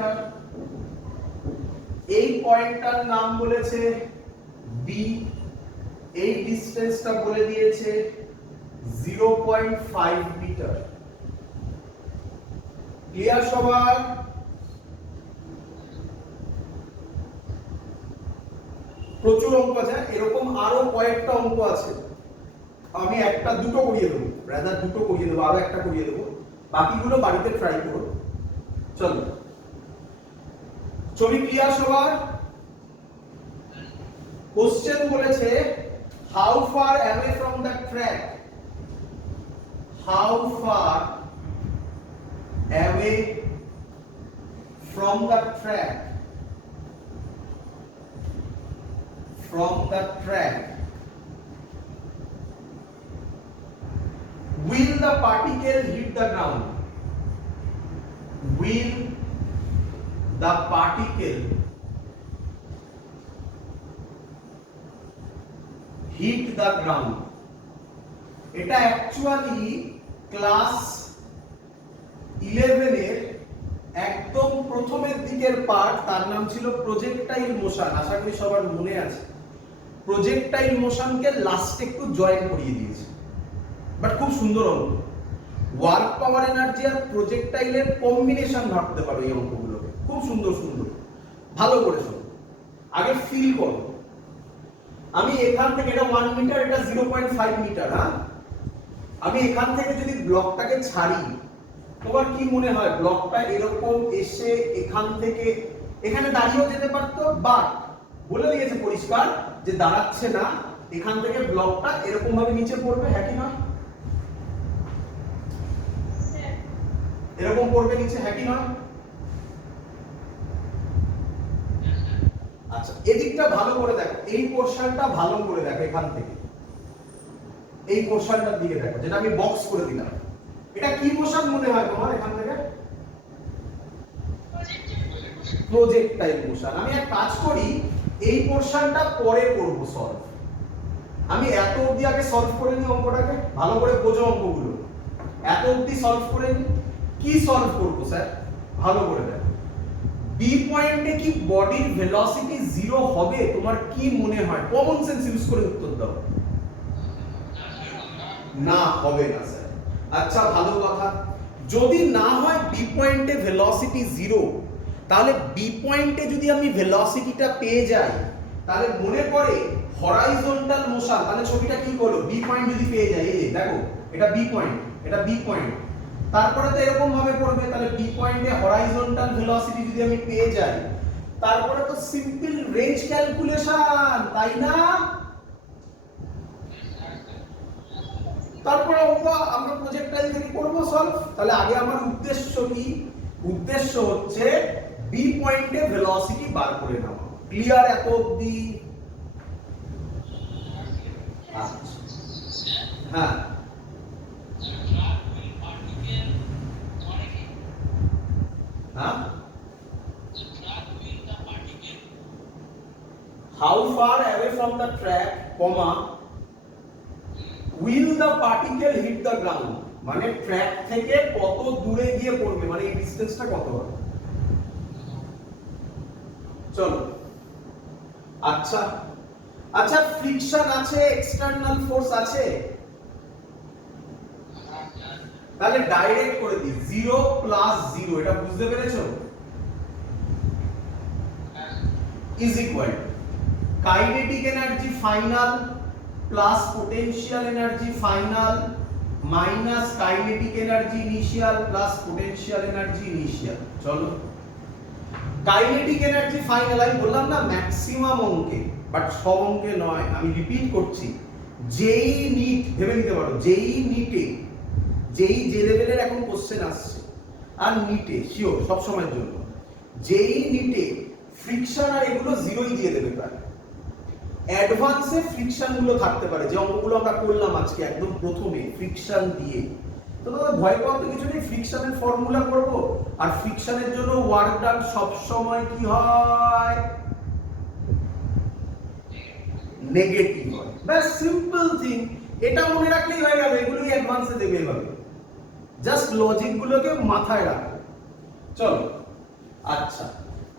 Metre. এই পয়েন্টটার নাম বলেছে বি, এই ডিসটেন্সটা বলে দিয়েছে 0.5 মিটার। ক্লিয়ার সবার? প্রচুর অঙ্ক আছে, এরকম আরো কয়েকটা অঙ্ক আছে, আমি একটা দুটো করিয়ে দেবো, রাদার দুটো করিয়ে দেবো, আরো একটা করিয়ে দেবো, বাকিগুলো বাড়িতে ট্রাই করো। চলো ছবি ক্লিয়ার সবার? কোশ্চেন বলেছে how far away from the track, how far away from the track, from the track will the particle hit the ground, will the particle hit the ground। এটা অ্যাকচুয়ালি ক্লাস 11 এর একদম প্রথমের দিকের part, তার নাম ছিল projectile motion. আশা করি সবার মনে আছে। প্রজেক্টাইল মোশনকে লাস্টে একটু জয়েন করিয়ে দিয়েছে, বাট খুব সুন্দর অঙ্ক। ওয়ার্ক পাওয়ার এনার্জি আর প্রজেক্টাইলের কম্বিনেশন ভাবতে পারো এই অঙ্কগুলোকে, খুব সুন্দর সুন্দর। ভালো করে শোনো, আগে ফিল করো। আমি এখান থেকে, এটা 1 মিটার, এটা 0.5 মিটার। হ্যাঁ, আমি এখান থেকে যদি ব্লকটাকে ছাড়ি, তোমার কি মনে হয় ব্লকটা এরকম এসে এখান থেকে এখানে দাঁড়িয়েও যেতে পারতো, বাট বলে দিয়েছে পরিষ্কার যে দাঁড়াচ্ছে না, এখান থেকে ব্লকটা এরকম ভাবে নিচে পড়বে। হ্যাঁ কি না? এরকম পড়বে নিচে, হ্যাঁ কি না? আচ্ছা, এদিকটা ভালো করে দেখো, এই পোরশনটা ভালো করে দেখো, এখান থেকে এই পোরশনটার দিকে দেখো, যেটা আমি বক্স করে দিলাম। এটা কি মোশন মনে হয় তোমার এখান থেকে? Projectile motion. আমি এক কাজ করি, এই পোরশনটা পরে করব সলভ। আমি এত অবধি আগে সলভ করে নিই অঙ্কটাকে, ভালো করে বোঝো অঙ্কগুলো। এত অবধি সলভ করে নিই। কি সলভ করব স্যার? ভালো করে দেখো। বি পয়েন্টে কি বডির ভেলোসিটি 0 হবে? তোমার কি মনে হয়? কমন সেন্স ইউজ করে উত্তর দাও। না, হবে না স্যার। আচ্ছা, ভালো কথা। যদি না হয় বি পয়েন্টে ভেলোসিটি 0, তাহলে বি পয়েন্টে যদি আমি ভেলোসিটিটা পেয়ে যাই, তাহলে মনে করে হরাইজন্টাল মোশন। তাহলে ছবিটা কি করলো? বি পয়েন্ট যদি পেয়ে যাই, এই যে দেখো, এটা বি পয়েন্ট, এটা বি পয়েন্ট, তারপরে তো এরকম ভাবে পড়বে। তাহলে বি পয়েন্টে হরাইজন্টাল ভেলোসিটি যদি আমি পেয়ে যাই, তারপরে তো সিম্পল রেঞ্জ ক্যালকুলেশন, তাই না? তারপরে আমরা প্রজেক্টাইল থেকে করব সলভ। তাহলে আগে আমার উদ্দেশ্য কি? উদ্দেশ্য হচ্ছে বি পয়েন্টে ভেলোসিটি বার করে নেওয়া। ক্লিয়ার এত অবধি? হ্যাঁ, how far away from the track, comma, will the particle hit the ground, মানে ট্র্যাক থেকে কত দূরে গিয়ে পড়বে, মানে এই ডিসটেন্সটা কত হবে। চলো, আচ্ছা আচ্ছা, ফ্রিকশন আছে, এক্সটার্নাল ফোর্স আছে, তাহলে ডাইরেক্ট করে দিই 0 + 0। এটা বুঝতে পেরেছো? Is equal kinetic energy final plus potential energy final minus kinetic energy initial plus potential energy initial. চলো, কাইনেটিক এনার্জি ফাইনাল আমি বললাম না ম্যাক্সিমাম অঙ্কে, বাট সব অঙ্কে নয়, আমি রিপিট করছি। যেই নিট ভেবে নিতে পারো, যেই নিটে, যেই যে লেভেলের এখন কোশ্চেন আসছে, আর নিটে শিওর সব সময়ের জন্য, যেই নিটে ফ্রিকশন আর এগুলো 0ই দিয়ে দেবে প্রায়। অ্যাডভান্সে ফ্রিকশন গুলো থাকতে পারে, যে অঙ্কগুলো আমরা করলাম আজকে একদম প্রথমে ফ্রিকশন দিয়ে। তো তোমাদের ভয় পাওয়ার তো কিছু নেই, ফ্রিকশনের ফর্মুলা করব, আর ফ্রিকশনের জন্য ওয়ার্ক ডান সব সময় কি হয়? নেগেটিভ হয়। ব্যাস, সিম্পল থিং। এটা মনে রাখলেই হয়ে গেল, এগুলোই অ্যাডভান্সে দেবে এভাবে। জাস্ট লজিক গুলোকে মাথায় রাখো। চলো, আচ্ছা,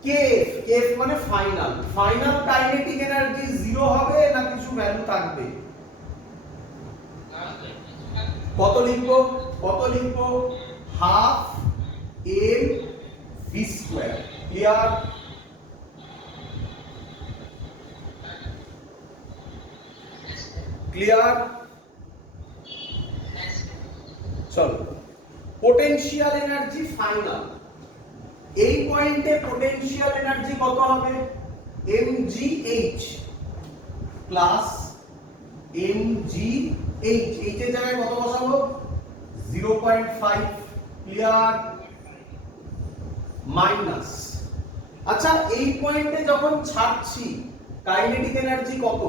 কেএফ, কেএফ মানে final, final kinetic energy zero হবে না কিছু ভ্যালু থাকবে? কত লিখবো? কত লিখবো? Half M V square. Clear? Clear? চলো, পোটেনশিয়াল এনার্জি ফাইনাল, এই পয়েন্টে পোটেনশিয়াল এনার্জি কত হবে? mgh প্লাস mgh, এইচ এর জায়গায় কত বসাবো? 0.5। ক্লিয়ার? মাইনাস, আচ্ছা এই পয়েন্টে যখন ছাড়ছি কাইনেটিক এনার্জি কত?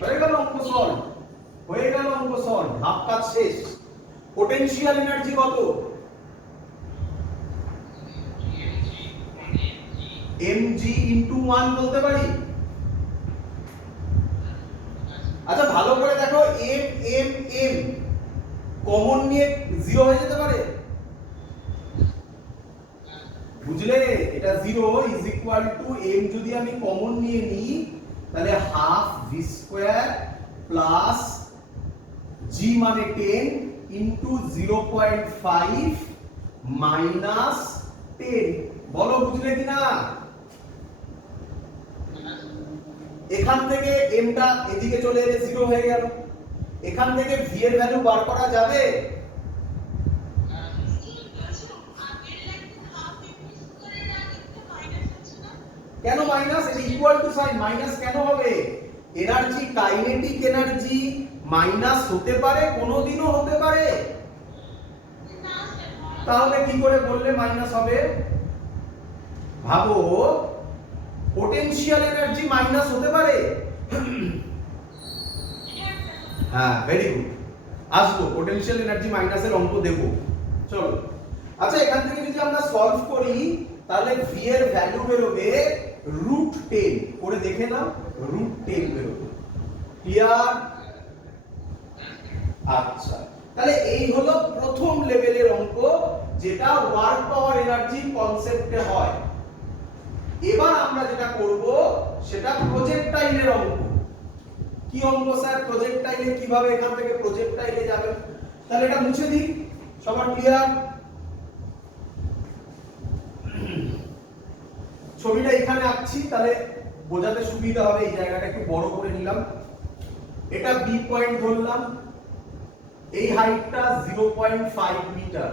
হয়ে গেল অঙ্ক সলভ, হয়ে গেল অঙ্ক সলভ, হাফ কাজ শেষ। পোটেনশিয়াল এনার্জি কত? mg ইনটু 1 বলতে পারি। আচ্ছা ভালো করে দেখো, m m m কমন নিয়ে 0 হয়ে যেতে পারে, বুঝলে? এটা 0 ইজ ইকুয়াল টু m যদি আমি কমন নিয়ে নিই তাহলে half V square plus g মানে 10 ইনটু 0.5 মাইনাস 10। বলো বুঝলে কিনা? এখান থেকে m টা এদিকে চলে এলে 0 হয়ে গেল। এখান থেকে v এর ভ্যালু বার করা যাবে? কেন মাইনাস? এটা ইকুয়াল টু সাইন, মাইনাস কেন হবে? এনার্জি, কাইনেটিক এনার্জি মাইনাস হতে পারে, কোনোদিনও হতে পারে। তাহলে কি করে বললে মাইনাস হবে? ভাবো, পোটেনশিয়াল এনার্জি মাইনাস হতে পারে? হ্যাঁ, ভেরি গুড, আসবো পোটেনশিয়াল এনার্জি মাইনাসের অঙ্ক দেব। চলো, আচ্ছা এখান থেকে যদি আমরা সলভ করি তাহলে v এর ভ্যালু বেরোবে √10, করে দেখে নাও, √10 বেরোবে। ক্লিয়ার? আচ্ছা, তাহলে এই হলো প্রথম লেভেলের অঙ্ক, যেটা ওয়ার্ক পাওয়ার এনার্জি কনসেপ্টে হয়। এবার আমরা যেটা করব সেটা প্রজেক্টাইলের অঙ্ক। কি অঙ্ক স্যার? প্রজেক্টাইলে কিভাবে এখান থেকে প্রজেক্টাইলে যাবেন? তাহলে এটা মুছে দিই, সবার ক্লিয়ার? ছবিটা এখানে আঁকছি তাহলে বোঝাতে সুবিধা হবে, এই জায়গাটা একটু বড় করে নিলাম। এটা বি পয়েন্ট ধরলাম, এই হাইটটা 0.5 মিটার।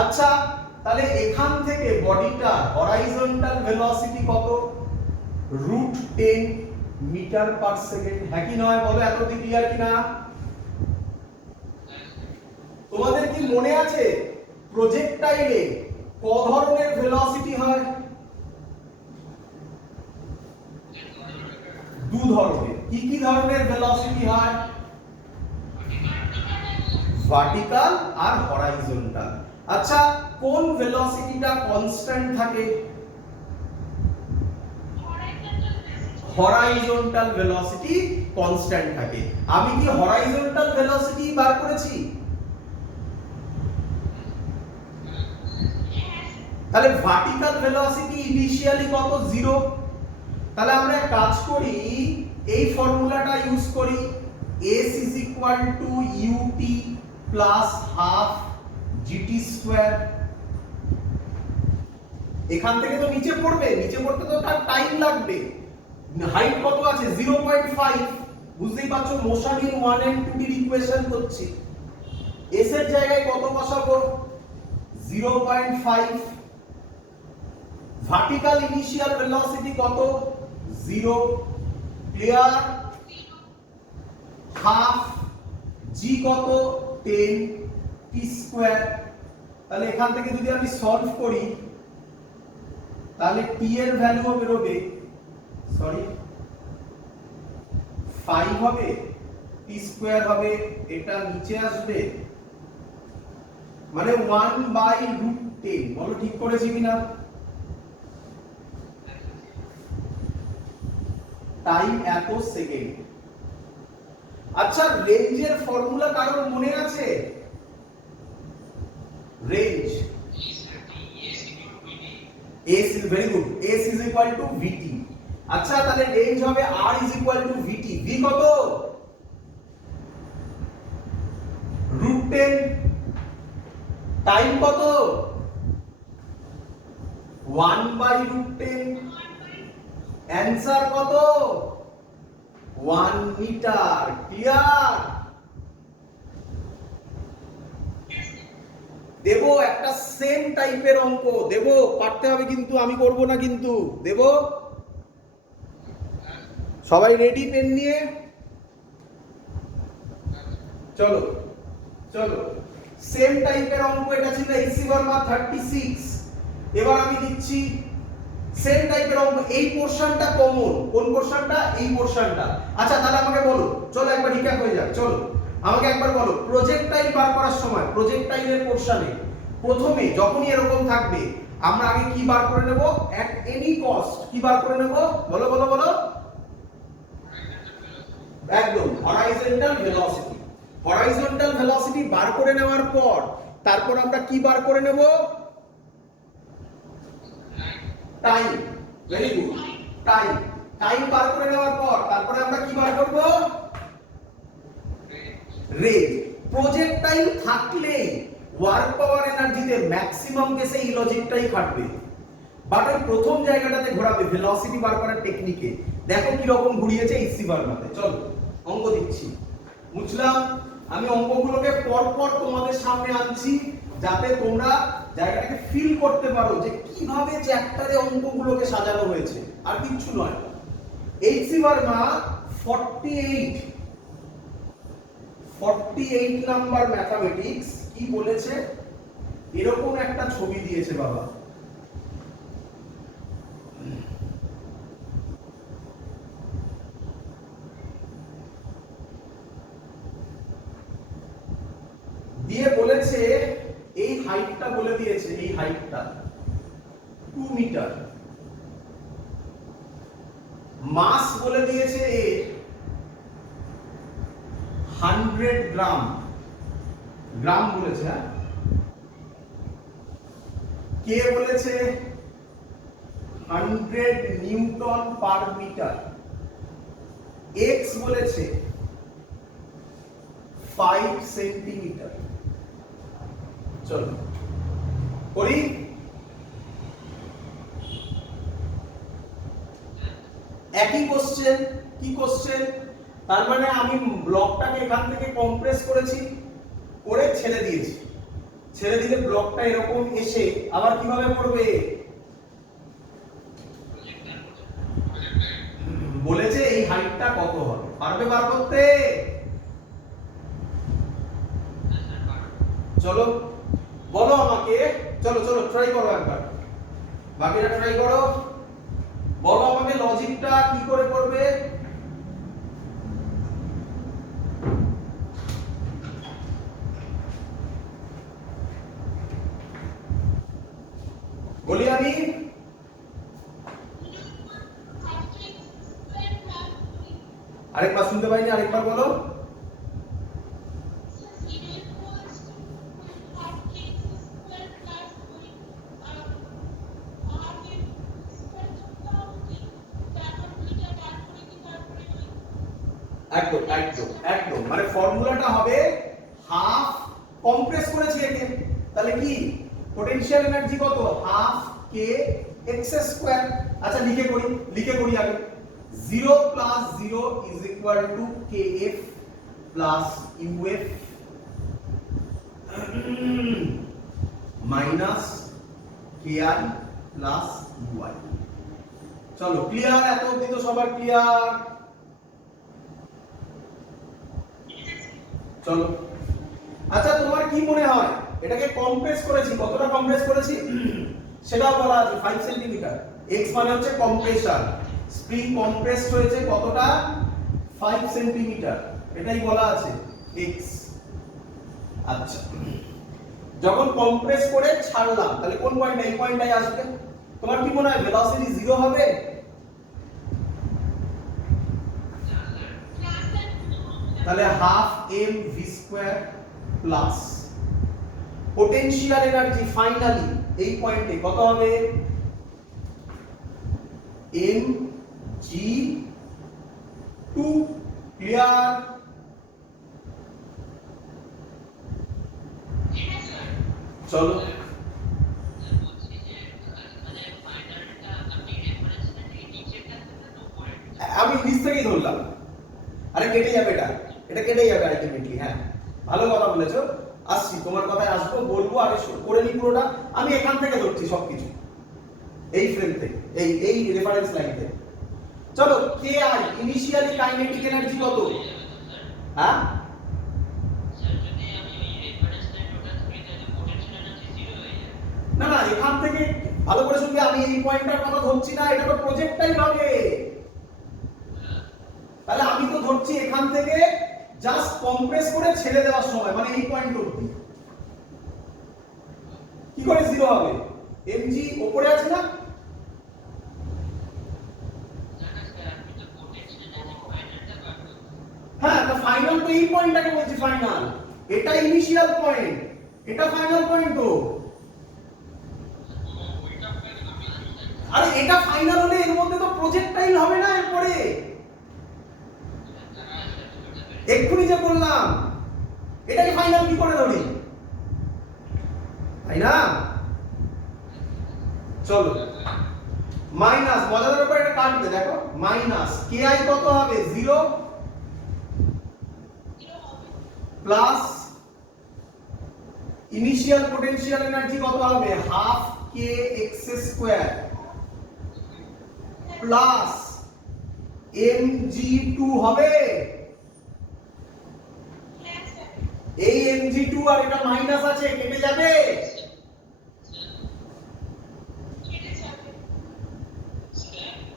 আচ্ছা, তাহলে এখান থেকে বডিটা হরাইজন্টাল ভেলোসিটি কত? √10 মিটার পার সেকেন্ড। হ্যাঁ কি নয়? বলো এতদিন ক্লিয়ার কিনা? তোমাদের কি মনে আছে প্রজেক্টাইলে ক ধরনের ভেলোসিটি হয়? দু ধরনের। কি কি ধরনের ভেলোসিটি হয়? ভার্টিক্যাল আর হরাইজন্টাল। আচ্ছা, কোন ভেলোসিটিটা কনস্ট্যান্ট থাকে? হরাইজন্টাল ভেলোসিটি কনস্ট্যান্ট থাকে। আমি কি হরাইজন্টাল ভেলোসিটি বার করেছি? তাহলে ভার্টিক্যাল ভেলোসিটি ইনিশিয়ালি কত? 0। তাহলে আমরা এক কাজ করি, এই ফর্মুলাটা ইউজ করি, s is equal to ut plus half gt square। এখান থেকে তো নিচে পড়বে, নিচে পড়তে তো তার টাইম লাগবে। হাইট কত আছে? 0.5। বুঝতেই পারছো, মোশন ইন 1 and 2 এর ইকুয়েশন করছি। s এর জায়গায় কত বসাবো? 0.5। ভার্টিক্যাল ইনিশিয়াল ভেলোসিটি কত? 0। ক্লিয়ার? হাফ g কত? 10 t স্কয়ার। তাহলে এখান থেকে যদি আমি সলভ করি তাহলে t এর ভ্যালু বেরোবে, সরি 5 হবে, t স্কয়ার হবে, এটা নিচে আসবে, মানে 1/√10। বলো ঠিক করেছি কিনা? টাইম এত সেকেন্ড। আচ্ছা, রেঞ্জের ফর্মুলা কারোর মনে আছে? Range s is very good, s is equal to vt। আচ্ছা তাহলে রেঞ্জ হবে r is equal to vt, v কত √10, টাইম কত 1/√10, অ্যানসার কত 1 মিটার। ক্লিয়ার? দেব একটা সেম টাইপের অঙ্ক দেব, পারতে হবে কিন্তু, আমি করব না কিন্তু, দেব। সবাই রেডি পেন নিয়ে? চলো চলো, সেম টাইপের অঙ্ক, এটা ছিল এইচসি বর্মা 36। এবার আমি দিচ্ছি সেম টাইপের অঙ্ক, এই পোরশনটা কমন। কোন পোরশনটা? এই পোরশনটা। আচ্ছা তাহলে আমাকে বলো, চলো একবার রিক্যাপ হয়ে যাক। চলো আমাকে একবার বলো, প্রজেক্টাইল বার করার সময় প্রজেক্টাইলের পোরশনে প্রথমে যখনই এরকম থাকবে আমরা আগে কি বার করে নেব? এট এনি কস্ট কি বার করে নেব? বলো বলো বলো। একদম হরাইজন্টাল ভেলোসিটি। হরাইজন্টাল ভেলোসিটি বার করে নেওয়ার পর তারপর আমরা কি বার করে নেব? Time. Very good, time. Time বার করে নেওয়ার পর তারপরে আমরা কি বার করব? রেঞ্জ। প্রজেক্টাইল থাকলে ওয়ার্ক পাওয়ার এনার্জিতে ম্যাক্সিমাম কেসে এই লজিকটাই খাটবে, বাট ওই প্রথম জায়গাটাতে ঘোরাবে ভেলোসিটি বার করার টেকনিকে। দেখো কি রকম ঘুরিয়েছে এইচসি বার্মাতে। চলো অঙ্ক দিচ্ছি, বুঝলাম। আমি অঙ্কগুলোকে পর পর তোমাদের সামনে আনছি যাতে তোমরা জায়গাটাকে ফিল করতে পারো যে কিভাবে চ্যাপ্টারে অঙ্কগুলোকে সাজানো হয়েছে, আর কিচ্ছু নয়। এইচসি বার্মা 48 নাম্বার ম্যাথমেটিক্স কি বলেছে? এরকম একটা ছবি দিয়েছে বাবা, দিয়ে বলেছে এই হাইটটা বলে দিয়েছে, এই হাইটটা 2 মিটার, মাস বলে দিয়েছে এর 100 গ্রাম, গ্রাম বলেছে, হ্যাঁ। কে বলেছে 100 নিউটন পার মিটার, এক্স বলেছে 5 সেন্টিমিটার। চলো করি। একই কোশ্চেন, কি কোশ্চেন? তার মানে আমি ব্লকটাকে এখান থেকে কম্প্রেস করেছি, করে ছেড়ে দিয়েছি। ছেড়ে দিলে ব্লকটা এরকম এসে আবার কিভাবে পড়বে? বলেছে এই হাইটটা কত হবে, পারবে বার করতে? চলো বলো আমাকে, চলো চলো ট্রাই করো একবার, বাকিরা ট্রাই করো, বলো আমাকে লজিকটা কি করে করবে। বলি আমি, আরেকবার শুনতে পাইনি, আরেকবার বলো। একদম একদম একদম, মানে ফর্মুলাটা হবে হাফ, কম্প্রেস করেছি একে, তাহলে কি পোটেনশিয়াল এনার্জি কত? Half K X square. আচ্ছা লিখে করি আগে। 0 plus 0 is equal to kf plus uf minus kr plus uy। চলো ক্লিয়ার? এত অবধি তো সবার ক্লিয়ার? চলো আচ্ছা তোমার কি মনে হয় এটাকে কম্প্রেস করেছি, কতটা কম্প্রেস করেছি সেটাও বলা আছে 5 সেন্টিমিটার। x মানে হচ্ছে কম্প্রেশন, স্প্রিং কম্প্রেসড হয়েছে কতটা? 5 সেন্টিমিটার, এটাই বলা আছে x। আচ্ছা যখন কম্প্রেস করে ছাড়লাম তাহলে কোন পয়েন্টে? এই পয়েন্টটাই আসবে। তোমার কি মনে হয় ভেলোসিটি 0 হবে? তাহলে half m v square plus potential energy finally এই পয়েন্টে কত হবে mg2 ক্লিয়ার চলো আমি নিচ থেকেই ধরলাম আরে কেটে যাবে এটা কেটে যাবে আলটিমেটলি হ্যাঁ ভালো কথা বলেছো আসছি তোমার কথায় আসবো বলবো আগে করে নি পুরোটা আমি এখান থেকে ধরছি সবকিছু এই ফ্রেম থেকে এই রেফারেন্স লাইন থেকে চলো কে আই ইনিশিয়ালি কাইনেটিক এনার্জি কত হ্যাঁ না না এখান থেকে ভালো করে শুনবে আমি এই পয়েন্টটার কথা ধরছি না এটা তো প্রজেক্টাইল হবে তাহলে আমি তো ধরছি এখান থেকে জাস্ট কম্প্রেস করে ছেড়ে দেওয়ার সময় মানে এই পয়েন্ট অবধি কি করে জিরো হবে mg উপরে আছে না হ্যাঁ তো ফাইনাল তো এই পয়েন্টটাকে বলছি ফাইনাল এটা ইনিশিয়াল পয়েন্ট এটা ফাইনাল পয়েন্ট তো আরে এটা ফাইনাল হলে এর মধ্যে তো প্রজেক্টাইল হবে না এরপরে এক্ষুনি যে বললাম এটাকে ফাইনাল কি করে ধরি তাই না চলো মাইনাস মজাদার উপর এটা কাটবে দেখো মাইনাস কে আই কত হবে 0 প্লাস ইনিশিয়াল পোটেনশিয়াল এনার্জি কত হবে half K X square plus mg2 হবে এই mg2 আর এটা মাইনাস আছে কেটে যাবে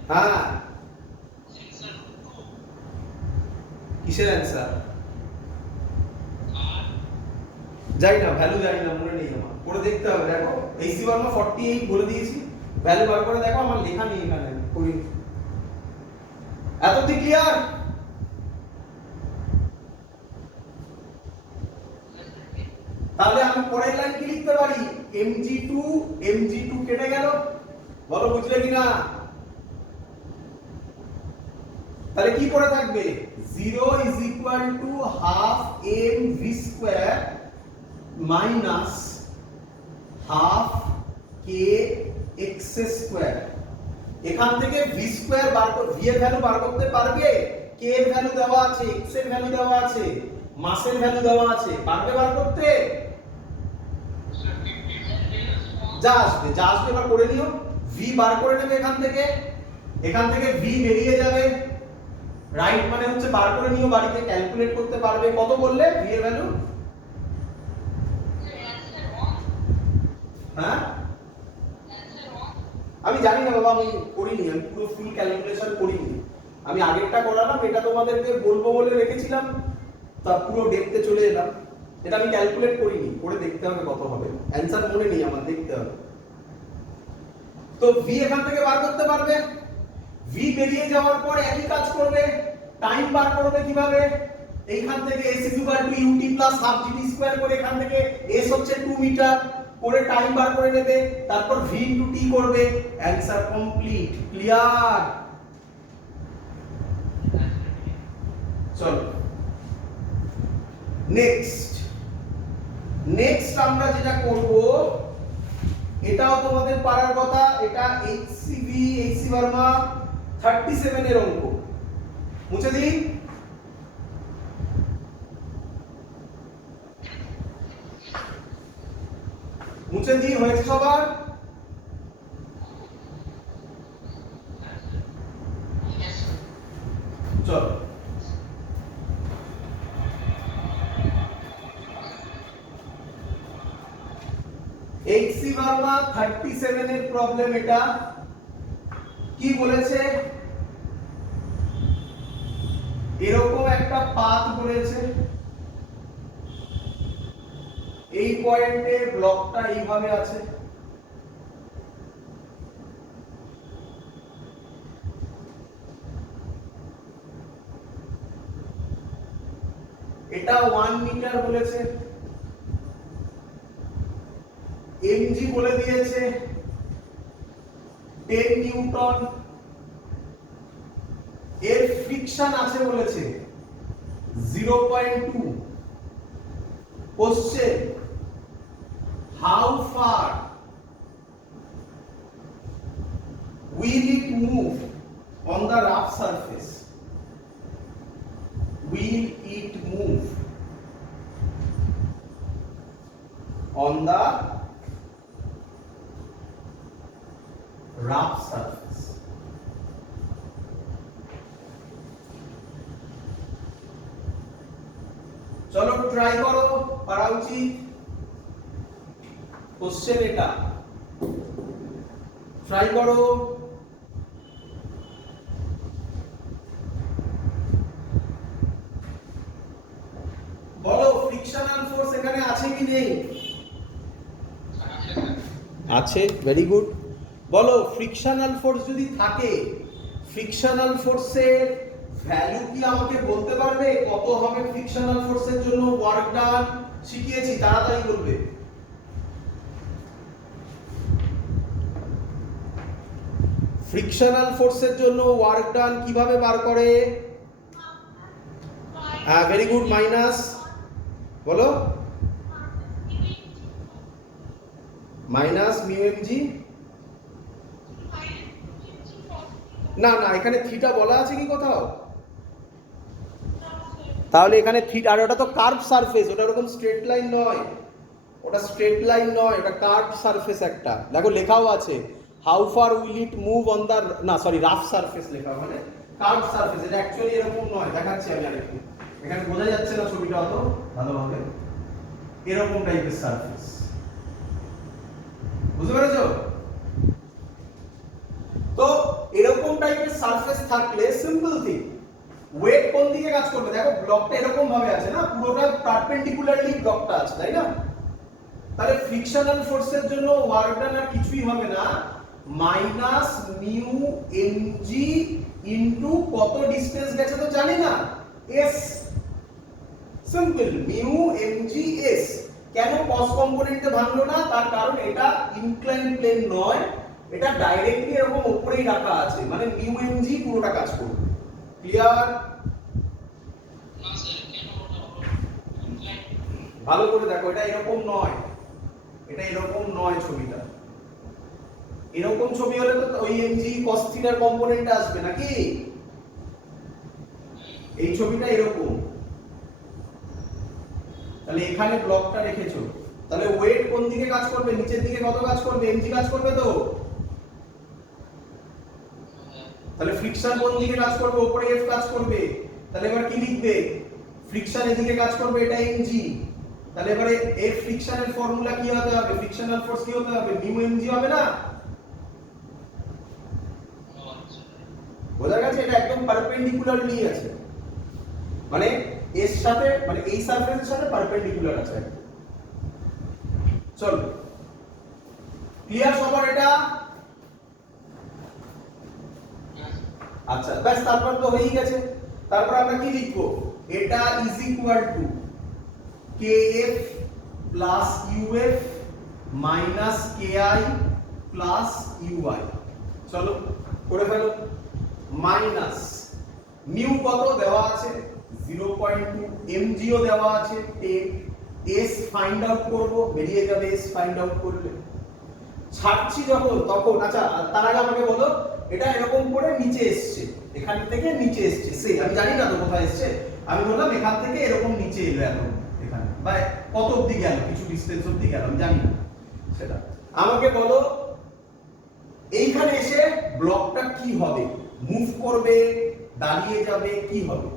হ্যাঁ কিসের অ্যানসার যাই না ভ্যালু জানি না মনে নেই আমার পরে দেখতে হবে দেখো AC বর্মা 48 বলে দিয়েছি ভ্যালু বার করে দেখো আমার লেখা নেই এখানে করি এত কি ক্লিয়ার তাহলে আমি পরের লাইন কি লিখতে পারি mg2 কেটে গেল বলো বুঝলে কিনা তাহলে কি পড়ে থাকবে 0 is equal to half mv square minus half k x square এখান থেকে v স্কয়ার বার করতে v এর ভ্যালু বার করতে পারবে k এর ভ্যালু দেওয়া আছে x এর ভ্যালু দেওয়া আছে মাসের ভ্যালু দেওয়া আছে পারবে বার করতে যা আসবে এবার করে নিও v বার করে নেবে এখান থেকে v বেরিয়ে যাবে রাইট মানে হচ্ছে বার করে নিও বাড়িতে ক্যালকুলেট করতে পারবে কত বললে v এর ভ্যালু হ্যাঁ আমি জানি না বাবা আমি করিনি আমি পুরো ফুল ক্যালকুলেশন করিনি আমি আগেরটা করালাম এটা তোমাদেরকে বলবো বলে রেখেছিলাম তা পুরো ডেপথে চলে এলাম এটা আমি ক্যালকুলেট করিনি করে দেখতে হবে কত হবে অ্যানসার মনে নেই আমার দেখতে হবে তো v এখান থেকে বার করতে পারবে v বেরিয়ে যাওয়ার পর একই কাজ করবে টাইম বার করবে কিভাবে এইখান থেকে s ut half gt square করে এখান থেকে s হচ্ছে 2 মিটার করে টাইম বার করে নেবে তারপর v * t করবে অ্যানসার কমপ্লিট ক্লিয়ার চলো নেক্সট আমরা যেটা করব এটাও তোমাদের পারার কথা এটা HC বর্মা 37 এর অঙ্ক মুছে দিই হয়েছে সবার চলো HC বর্মা 37 এর প্রবলেম এটা কি বলেছে এরকম একটা পাথ বলেছে এই পয়েন্টে ব্লকটা এইভাবে আছে এটা 1 মিটার বলেছে mg বলে দিয়েছে 10 নিউটন, এর ফ্রিকশন আছে বলেছে 0.2। Question, how far will it move on the rough surface? Will it move on the rough surface? চলো ট্রাই করো, পারা উচিত। কোশ্চেন এটা, ট্রাই করো। বলো ফ্রিকশনাল ফোর্স এখানে আছে কি নেই? আছে, ভেরি গুড। বলো ফ্রিকশনাল ফোর্স যদি থাকে, ফ্রিকশনাল ফোর্সের ভ্যালু কি আমাকে বলতে পারবে? কত হবে ফ্রিকশনাল ফোর্সের জন্য ওয়ার্ক ডান? শিখিয়েছি, তাড়াতাড়ি বলবে। ফ্রিকশনাল ফোর্সের জন্য ওয়ার্ক ডান কিভাবে বার করে? হ্যাঁ, ভেরি গুড, মাইনাস। বলো মাইনাস মিউ এমজি। না না, এখানে থিটা বলা আছে কি কোথাও? তাহলে এখানে থিটা, আর ওটা তো কার্ভ সারফেস, ওটা এরকম স্ট্রেট লাইন নয়, ওটা স্ট্রেট লাইন নয়, ওটা কার্ভ সারফেস একটা। দেখো লেখাও আছে how far will it move on the, না সরি রাফ সারফেস লেখা, মানে কার্ভ সারফেস। এটা অ্যাকচুয়ালি এরকম নয়, দেখাচ্ছি আমি আরেকটু। এখানে বোঝা যাচ্ছে না ছবিটা অত ভালোভাবে। এরকম টাইপের সারফেস, বুঝতে পেরেছো? তো এরকম টাইপের সারফেস থাকলে সিম্পল থিং, ওয়েট কোন দিকে কাজ করবে? দেখো ব্লকটা এরকম ভাবে আছে না, পুরোটা পারপেন্ডিকুলারলি ব্লকটা আছে, তাই না? তাহলে ফ্রিকশনাল ফোর্সের জন্য ওয়ার্ক ডান আর কিছুই হবে না, মাইনাস মিউ এমজি ইনটু কত ডিসটেন্স গেছে তো জানি না, S. Simple, mu MG S. কেন কস কম্পোনেন্টে ভাঙলো না? তার কারণ এটা ইনক্লাইন প্লেন নয়, এটা ডাইরেক্টলি এরকম উপরেই রাখা আছে, মানে মিউ এমজি পুরোটা কাজ করবে। ক্লিয়ার? ভালো করে দেখো, এটা এরকম নয়, এটা এরকম নয় ছবিটা। এরকম ছবি হলে তো ওই এমজি cos থিটার কম্পোনেন্ট আসবে নাকি? এই ছবিটা এরকম। তাহলে এখানে ব্লকটা রেখেছো, তাহলে ওয়েট কোন দিকে কাজ করবে? নিচের দিকে কত কাজ করবে? এমজি কাজ করবে তো। তাহলে ফ্রিকশন কোন দিকে কাজ করবে? উপরে এফ কাজ করবে। তাহলে এবার কি লিখবে? ফ্রিকশন এদিকে কাজ করবে, এটা এমজি। তাহলে এবারে এফ ফ্রিকশনের ফর্মুলা কি হতে হবে? ফ্রিকশনাল ফোর্স কি হতে হবে? মিউ এমজি হবে না? বোঝা গেছে? এটা একদম পারপেন্ডিকুলারলি আছে, মানে এর সাথে, মানে এই সারফেসের সাথে পারপেন্ডিকুলার আছে। চলো, ক্লিয়ার সবার এটা? আচ্ছা ব্যাস, তারপর তো হয়েই গেছে। তারপর আমরা কি লিখবো? এটা is equal to kf plus uf minus ki plus ui। চলো করে ফেলো। মাইনাস মিউ কত দেওয়া আছে? 0.2, mgও দেওয়া আছে 10, s ফাইন্ড আউট করব, বেরিয়ে যাবে s ফাইন্ড আউট করলে। ছাড়ছি যখন তখন, আচ্ছা তার আগে আমাকে বলো, এটা এরকম করে নিচে এসছে, এখান থেকে নিচে এসছে, সেই আমি জানি না তো কোথায় এসছে, আমি বললাম এখান থেকে এরকম নিচে এলো, এখন এখানে বা কত অবধি গেল, কিছু ডিসটেন্স অবধি গেল, আমি জানি না সেটা। আমাকে বলো এইখানে এসে ব্লকটা কি হবে? মুভ করবে, দাঁড়িয়ে যাবে, কি হবে?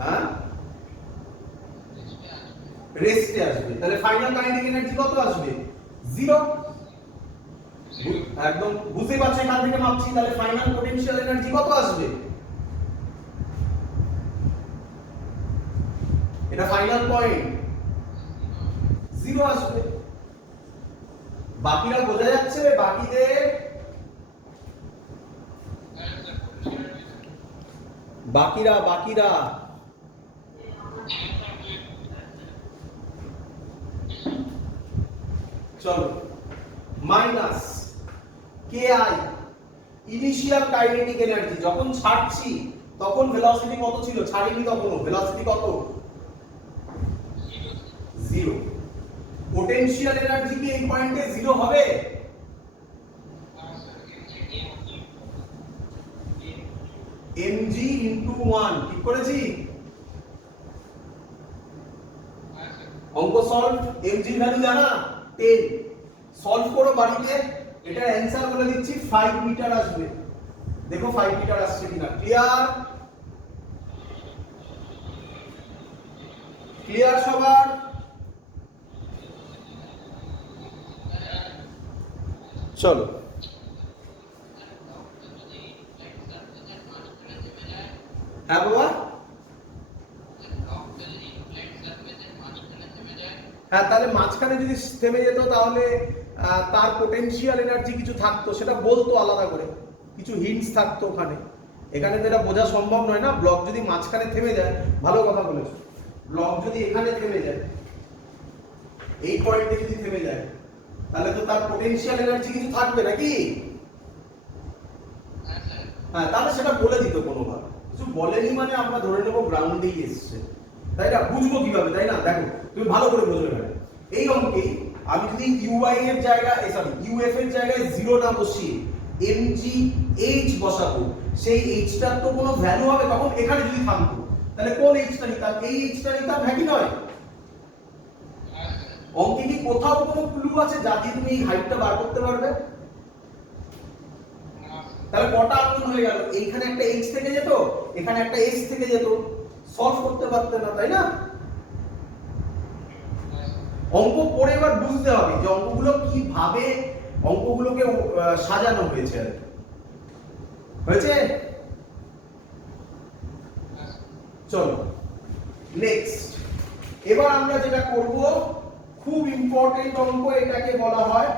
হ্যাঁ, রেস্টে আসবে। তাহলে ফাইনাল কাইনেটিক এনার্জি কত আসবে? 0। একদম বুঝতে পারছো, এখান থেকে মাপছি, তাহলে ফাইনাল পোটেনশিয়াল এনার্জি কত আসবে? এটা ফাইনাল পয়েন্ট 0 আসবে। বাকিরা বোঝা যাচ্ছে? বাকিদের বাকিরা চলো minus KI initial kinetic energy, যখন ছাড়ছি তখন ভেলোসিটি কত ছিল, ছাড়িনি তখনও ভেলোসিটি কত, 0। পোটেনশিয়াল এনার্জি কি এই পয়েন্টে 0 হবে? mg * 1, ঠিক করেছি? অঙ্ক সলভ, mg ভ্যালু জানা 10, সলভ করো বাড়িতে। এটার অ্যানসার বলে দিচ্ছি 5 মিটার আসবে। দেখো 5 মিটার আসছে কিনা। ক্লিয়ার? ক্লিয়ার সবার? চলো হ্যাঁ বাবা, হ্যাঁ তাহলে মাঝখানে যদি থেমে যেত তাহলে তার পোটেনশিয়াল এনার্জি কিছু থাকতো, সেটা বলতো আলাদা করে, কিছু হিন্টস থাকতো ওখানে। এখানে তো এটা বোঝা সম্ভব নয় না। ব্লক যদি মাঝখানে থেমে যায়, ভালো কথা বলেছো, ব্লক যদি এখানে থেমে যায়, এই পয়েন্টে যদি থেমে যায়, তাহলে তো তার পোটেনশিয়াল এনার্জি কিছু থাকবে নাকি? হ্যাঁ, তাহলে সেটা বলে দিত কোনোভাবে। কিছু বলেনি মানে আমরা ধরে নেবো গ্রাউন্ডেই এসছে, তাই না? বুঝবো কিভাবে, তাই না? দেখো তুমি ভালো করে বোঝো এখানে। এই অঙ্কে আমি যদি ইউআই এর জায়গায় ইউএফ এর জায়গায় 0 না বসিয়ে mgh বসাবো, সেই এইচটার তো কোনো ভ্যালু হবে তখন এখানে যদি থামতো, তাহলে কোন এইচটা নিতাম? এই এইচটা নিতাম, হ্যাঁ কি নয়? অঙ্কে কি কোথাও কোনো ক্লু আছে যা দিয়ে তুমি এই হাইটটা বার করতে পারবে? তাহলে কটা আঙ্গুল হয়ে গেল? এইখানে একটা h থেকে যেত, এখানে একটা h থেকে যেত, সলভ করতে পারতে না, তাই না? অঙ্ক পড়ে এবার বুঝতে হবে যে অঙ্কগুলো কিভাবে অঙ্কগুলোকে সাজানো হয়েছে। হয়েছে? চলো নেক্সট। এবার আমরা যেটা করব, খুব ইম্পর্টেন্ট অঙ্ক, এটাকে বলা হয়।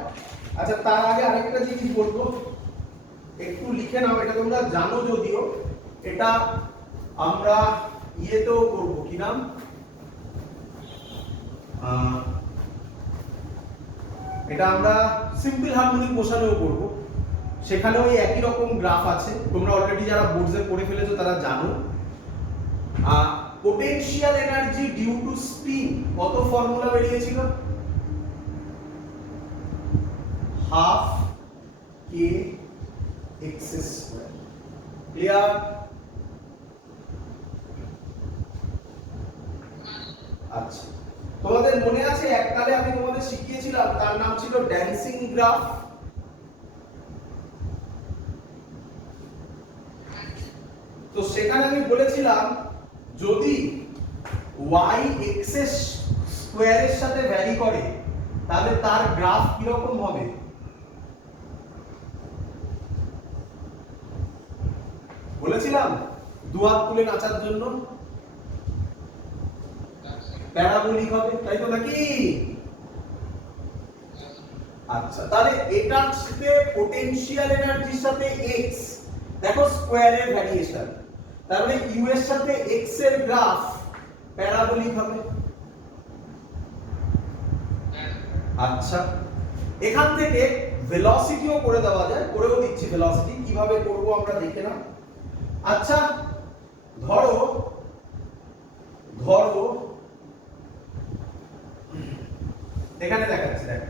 আচ্ছা তার আগে আরেকটা জিনিস বলবো, একটু লিখে নাও, এটা তোমরা জানো যদিও, এটা আমরা ইয়েতেও করব, কি নাম, এটা আমরা সিম্পল হারমোনিক মোশনেও করব। সেখানেও এই একই রকম গ্রাফ আছে, তোমরা অলরেডি যারা বোর্ডসে পড়ে ফেলেছো তারা জানো। Potential energy due to spin কত ফর্মুলা বেরিয়েছিল? Half K X square. Clear? আচ্ছা, তোমাদের মনে আছে এককালে আমি তোমাদের শিখিয়েছিলাম, তার নাম ছিল ড্যান্সিং গ্রাফ। তো সেখানে আমি বলেছিলাম যদি y x স্কয়ারের সাথে ভ্যারি করে তাহলে তার গ্রাফ কি রকম হবে? বলেছিলাম দুহাত তুলে নাচার জন্য প্যারাবোলিক হবে, তাই তো নাকি? আচ্ছা, তাহলে এটার সাথে পোটেনশিয়াল এনার্জির সাথে x, দেখো স্কয়ারের ভ্যারিয়েশন, তার মানে u এর সাথে x এর গ্রাফ প্যারাবোলিক হবে। আচ্ছা, এখান থেকে ভেলোসিটিও করে দেওয়া যায়, করেও দিচ্ছি ভেলোসিটি, কিভাবে করব আমরা দেখে নাও। আচ্ছা ধরো এখানে দেখাচ্ছি, দেখো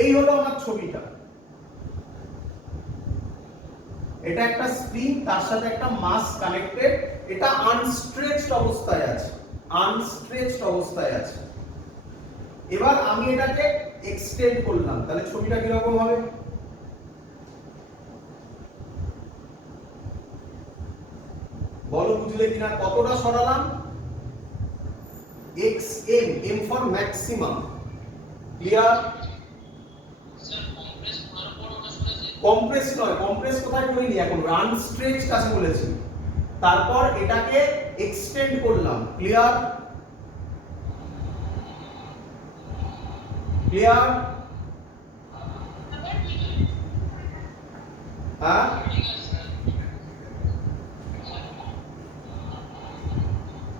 এই হলো আমার ছবিটা, এটা একটা স্প্রিং, তার সাথে একটা মাস কানেক্টেড, এটা আনস্ট্রেচড অবস্থায় আছে, আনস্ট্রেচড অবস্থায় আছে। এবার আমি এটাকে এক্সটেন্ড করলাম, তাহলে ছবিটা কি রকম হবে? বলো বুঝলে কিনা? কতটা সরালাম? xm, m for maximum. Clear? Compress নয়, কম্প্রেস কোথায় করিনি এখন, আনস্ট্রেচড আছে বলেছি, তারপর এটাকে এক্সটেন্ড করলাম। ক্লিয়ার? ক্লিয়ার? হ্যাঁ,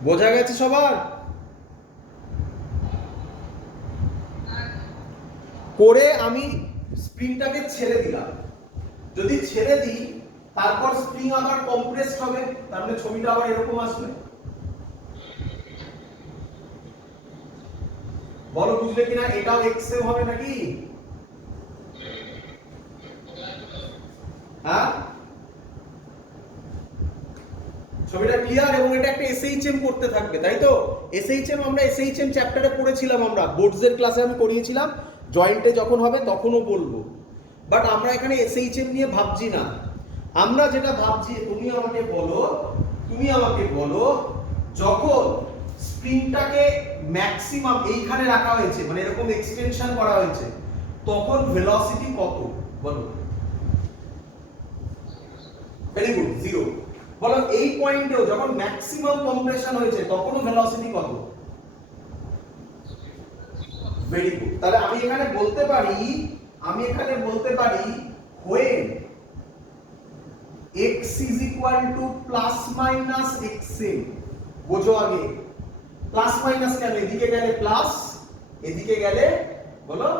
বোঝা গেছে সবার? করে আমি স্প্রিংটাকে ছেড়ে দিলাম, যদি ছেড়ে দিই তারপর স্প্রিং আবার কম্প্রেসড হবে, তার মানে ছবিটা আবার এরকম আসবে। বলো বুঝলে কিনা? এটাও এক্স এ হবে নাকি? হ্যাঁ, ছবিটা ক্লিয়ার? এবং এটা একটা এসএইচএম করতে থাকবে, তাই তো? এসএইচএম আমরা এসএইচএম চ্যাপ্টারে পড়েছিলাম, আমরা বোর্ডসের ক্লাসে আমি করিয়েছিলাম, জয়েন্টে যখন হবে তখনও বলবো। বাট আমরা এখানে এসএইচএম নিয়ে ভাবছি না, আমরা যেটা ভাবছি, তুমি আমাকে বলো যখন স্প্রিংটাকে ম্যাক্সিমাম এইখানে রাখা হয়েছে, মানে এরকম এক্সটেনশন করা হয়েছে, তখন ভেলোসিটি কত? বলো। Very good, 0। বলো এই পয়েন্টেও যখন ম্যাক্সিমাম কম্প্রেশন হয়েছে তখনও ভেলোসিটি কত? Very good. তাহলে আমি এখানে বলতে পারি when x is equal to plus minus xm, বোঝো আগে প্লাস মাইনাস কেন? এদিকে গেলে প্লাস, এদিকে গেলে বলো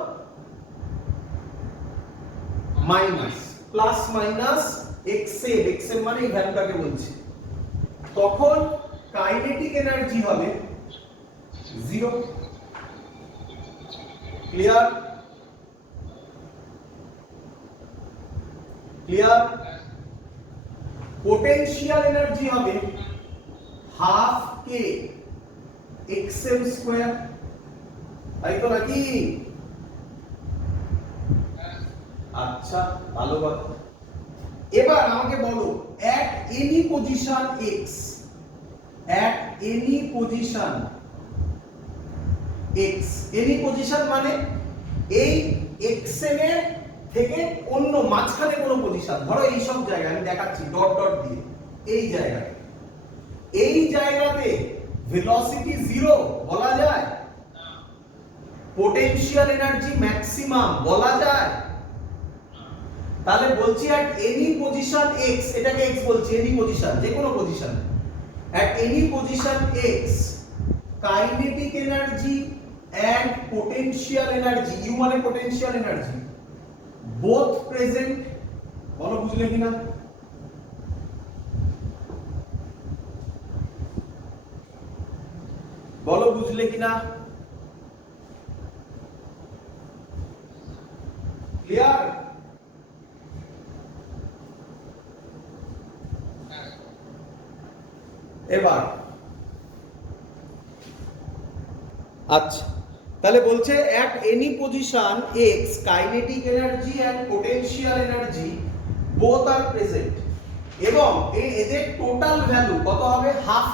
মাইনাস, প্লাস মাইনাস xm মানে এই ভ্যালুটাকে বলছি, তখন কাইনেটিক এনার্জি হবে 0। ক্লিয়ার? পোটেনশিয়াল এনার্জি হবে হাফ কে xm স্কয়ার, তাই তো নাকি? আচ্ছা, ভালো কথা। এবার আমাকে বলো at any position x, any position মানে এই xm এর থেকে অন্য মাঝখানে কোনো পজিশন, ধরো এই সব জায়গা আমি দেখাচ্ছি ডট ডট দিয়ে, এই জায়গাতে ভেলোসিটি 0 বলা যায়? পোটেনশিয়াল এনার্জি ম্যাক্সিমাম বলা যায়? তাহলে বলছি at any position x, এটাকে x বলছি, any পজিশন, যে কোনো position, at any position x kinetic energy and potential energy, u মানে potential energy, both present। বলো বুঝলে কিনা? বলো বুঝলে কিনা? ক্লিয়ার? এবার আচ্ছা, তাহলে বলছে at any position x kinetic energy and potential energy both are present, এবং এদের টোটাল ভ্যালু কত হবে? হাফ